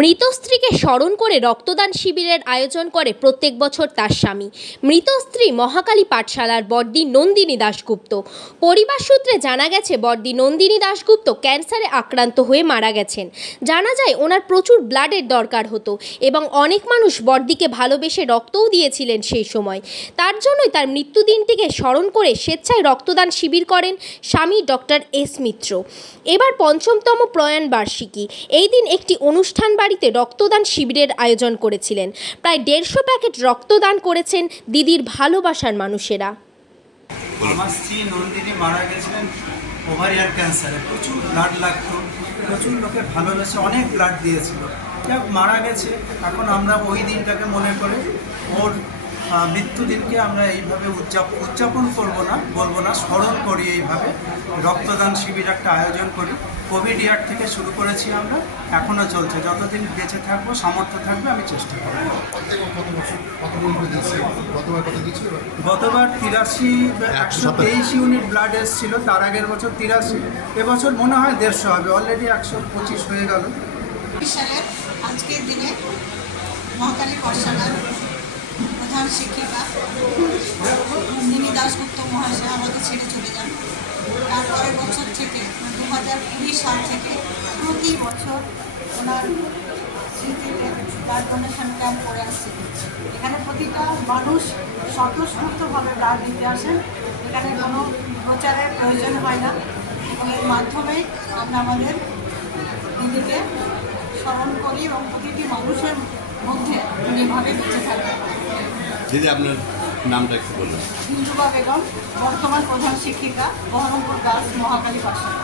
মৃত স্ত্রীকে স্মরণ করে রক্তদান শিবিরের আয়োজন করে প্রত্যেক বছর তার স্বামী। মৃত স্ত্রী মহাকালী পাঠশালার বড়দি নন্দিনী দাশগুপ্ত। পরিবার সূত্রে জানা গেছে, বড়দি নন্দিনী দাশগুপ্ত ক্যান্সারে আক্রান্ত হয়ে মারা গেছেন। জানা যায় ওনার প্রচুর ব্লাডের দরকার হতো এবং অনেক মানুষ বড়দিকে ভালোবেসে রক্তও দিয়েছিলেন সেই সময়। তার জন্যই তার মৃত্যুদিনটিকে স্মরণ করে স্বেচ্ছায় রক্তদান শিবির করেন স্বামী ডক্টর এস মিত্র। এবার ৫ম প্রয়াণ বার্ষিকী। এই দিন একটি অনুষ্ঠান বাড়িতে রক্তদান শিবিরের আয়োজন করেছিলেন। প্রায় ১৫০ প্যাকেট রক্তদান করেছেন দিদির ভালোবাসার মানুষেরা। আমার স্ত্রী নন্দিনী মারা গেছিলেন ওভারিয়ান ক্যান্সারে। প্রচুর ব্লাড লাগতো, প্রচুর লোকে ভালোবেসে অনেক ব্লাড দিয়েছিল। যাক, মারা গেছে। এখন আমরা ওই দিনটাকে মনে করে ওর মৃত্যুদিনকে আমরা এইভাবে উদযাপন বলবো না, স্মরণ করি। এইভাবে রক্তদান শিবির একটা আয়োজন করি। কোভিড ইয়ার থেকে শুরু করেছি আমরা, এখনও চলছে। যতদিন বেঁচে থাকবো, সামর্থ্য থাকবে, আমি চেষ্টা করব। গতবার 123 ইউনিট ব্লাড এসেছিল, তার আগের বছর 83। এবছর মনে হয় 150 হবে। অলরেডি 125 হয়ে গেল। সালের আজকের দিনে মহাকালী পাঠশালার প্রধান শিক্ষিকা নন্দিনী দাশগুপ্ত মহাশয় আমাকে ছেড়ে চলে যান। তারপরের বছর থেকে 2020 সাল থেকে প্রতি বছর ওনার স্মৃতিতে ব্লাড ডোনেশন ক্যাম্প করে আসছে। এখানে প্রতিটা মানুষ স্বতঃস্ফূর্তভাবে ব্লাড দিতে আসেন। এখানে কোনো প্রচারের প্রয়োজন হয় না এবং এর মাধ্যমে আমরা আমাদের দিদিকে স্মরণ করি এবং প্রতিটি মানুষের মধ্যে এভাবে বেঁচে থাকবে। দিদি, আপনার নামটা একটু বলুন। বিন্দুবা বেগম, বর্তমান প্রধান শিক্ষিকা, বহরমপুর দাস মহাকালী পাঠশালা।